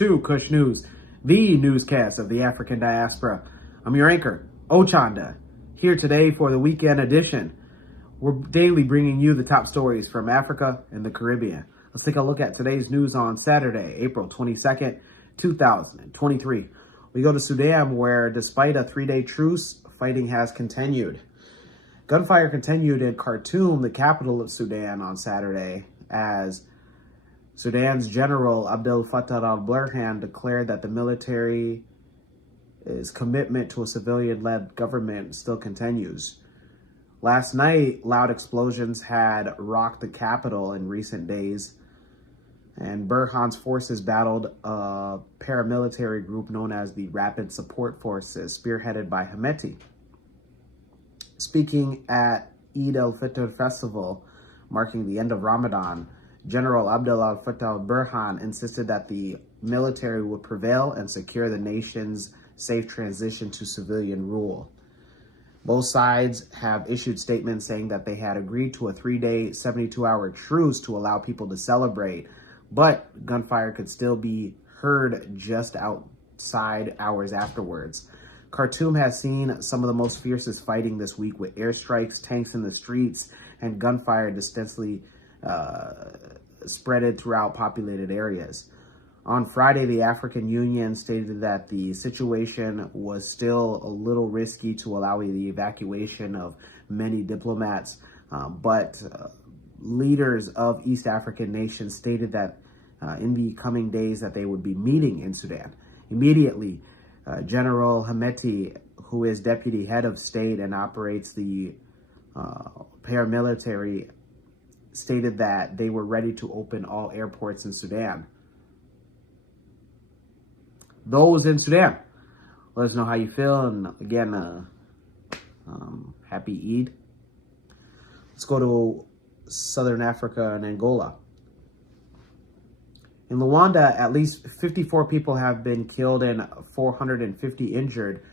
to Kush News, the newscast of the African diaspora. I'm your anchor, Ochanda, here today for the weekend edition. We're daily bringing you the top stories from Africa and the Caribbean. Let's take a look at today's news on Saturday, April 22nd, 2023. We go to Sudan, where despite a 3-day truce, fighting has continued. Gunfire continued in Khartoum, the capital of Sudan, on Saturday, as Sudan's General Abdel Fattah al-Burhan declared that the military's commitment to a civilian-led government still continues. Last night, loud explosions had rocked the capital in recent days, and Burhan's forces battled a paramilitary group known as the Rapid Support Forces, spearheaded by Hemeti. Speaking at Eid al-Fitr festival, marking the end of Ramadan, General Abdel Fattah al-Burhan insisted that the military would prevail and secure the nation's safe transition to civilian rule. Both sides have issued statements saying that they had agreed to a 3-day, 72-hour truce to allow people to celebrate, but gunfire could still be heard just outside hours afterwards. Khartoum has seen some of the most fiercest fighting this week, with airstrikes, tanks in the streets, and gunfire distinctly spreaded throughout populated areas. On Friday, the African Union stated that the situation was still a little risky to allow the evacuation of many diplomats, but leaders of East African nations stated that in the coming days that they would be meeting in Sudan. Immediately, General Hemeti, who is deputy head of state and operates the paramilitary, stated that they were ready to open all airports in Sudan. Those in Sudan, let us know how you feel, and again, happy Eid. Let's go to Southern Africa and Angola. In Luanda, at least 54 people have been killed and 450 injured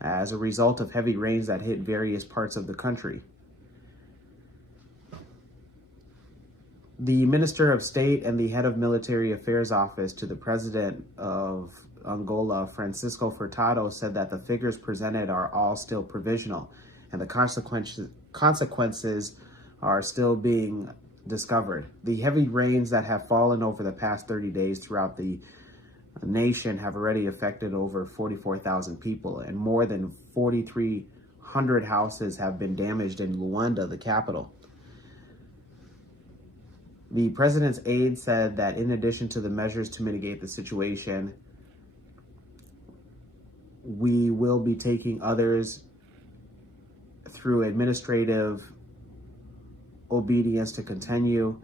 as a result of heavy rains that hit various parts of the country. The Minister of State and the head of Military Affairs Office to the President of Angola, Francisco Furtado, said that the figures presented are all still provisional and the consequences are still being discovered. The heavy rains that have fallen over the past 30 days throughout the nation have already affected over 44,000 people, and more than 4,300 houses have been damaged in Luanda, the capital. The president's aide said that in addition to the measures to mitigate the situation, we will be taking others through administrative obedience to continue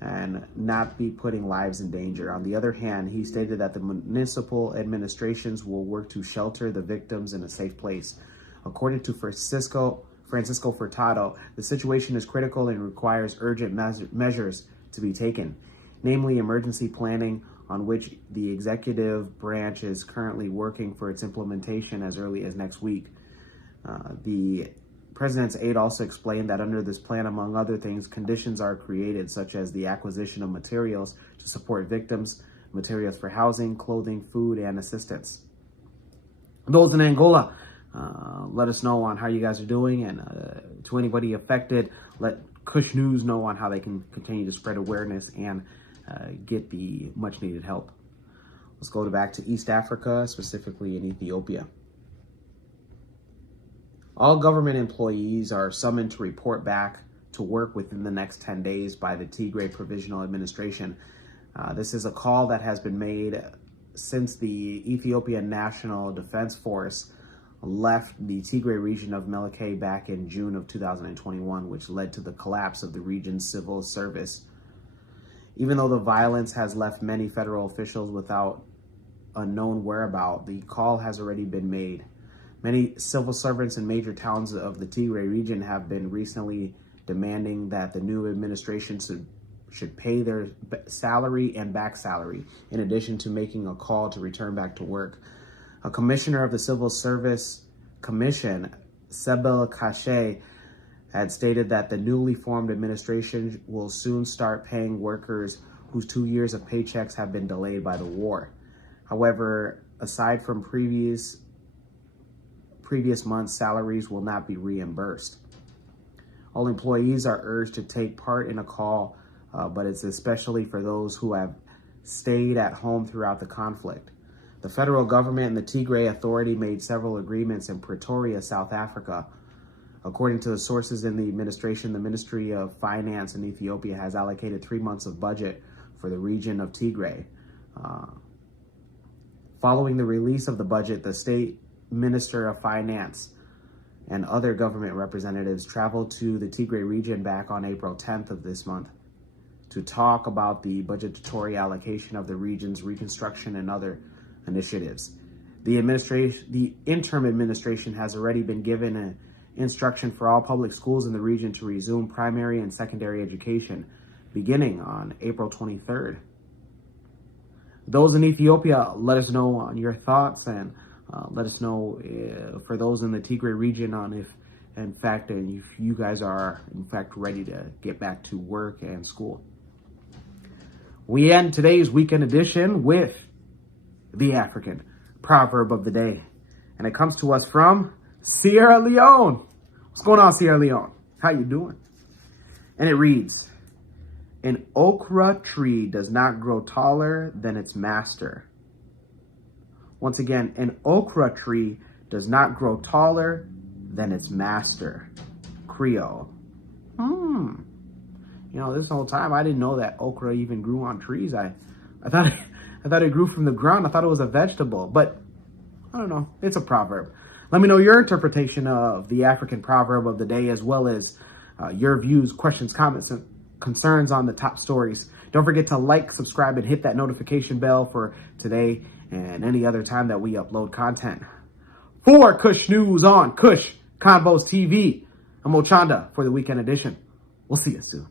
and not be putting lives in danger. On the other hand, he stated that the municipal administrations will work to shelter the victims in a safe place. According to Francisco Furtado, the situation is critical and requires urgent measures to be taken, namely emergency planning, on which the executive branch is currently working for its implementation as early as next week. The president's aide also explained that under this plan, among other things, conditions are created such as the acquisition of materials to support victims, materials for housing, clothing, food, and assistance. Those in Angola, let us know on how you guys are doing, and to anybody affected, let Kush News know on how they can continue to spread awareness and get the much needed help. Let's go back to East Africa, specifically in Ethiopia. All government employees are summoned to report back to work within the next 10 days by the Tigray Provisional Administration. This is a call that has been made since the Ethiopian National Defense Force left the Tigray region of Mekelle back in June of 2021, which led to the collapse of the region's civil service. Even though the violence has left many federal officials without a known whereabout, the call has already been made. Many civil servants in major towns of the Tigray region have been recently demanding that the new administration should pay their salary and back salary, in addition to making a call to return back to work. A commissioner of the Civil Service Commission, Sebel Kashe, had stated that the newly formed administration will soon start paying workers whose 2 years of paychecks have been delayed by the war. However, aside from previous months' salaries will not be reimbursed. All employees are urged to take part in a call, but it's especially for those who have stayed at home throughout the conflict. The federal government and the Tigray Authority made several agreements in Pretoria, South Africa. According to the sources in the administration, the Ministry of Finance in Ethiopia has allocated 3 months of budget for the region of Tigray. Following the release of the budget, the state Minister of Finance and other government representatives traveled to the Tigray region back on April 10th of this month to talk about the budgetary allocation of the region's reconstruction and other initiatives. The interim administration has already been given an instruction for all public schools in the region to resume primary and secondary education beginning on April 23rd. Those in Ethiopia, let us know on your thoughts, and let us know for those in the Tigray region on if you guys are in fact ready to get back to work and school. We end today's weekend edition with the African proverb of the day, and it comes to us from Sierra Leone. What's going on, Sierra Leone? How you doing? And it reads, "An okra tree does not grow taller than its master." Once again, an okra tree does not grow taller than its master. Creole. You know, this whole time I didn't know that okra even grew on trees. I thought it grew from the ground. I thought it was a vegetable, but I don't know. It's a proverb. Let me know your interpretation of the African proverb of the day, as well as your views, questions, comments, and concerns on the top stories. Don't forget to like, subscribe, and hit that notification bell for today and any other time that we upload content. For Kush News on Kush Convos TV, I'm Ochanda for the weekend edition. We'll see you soon.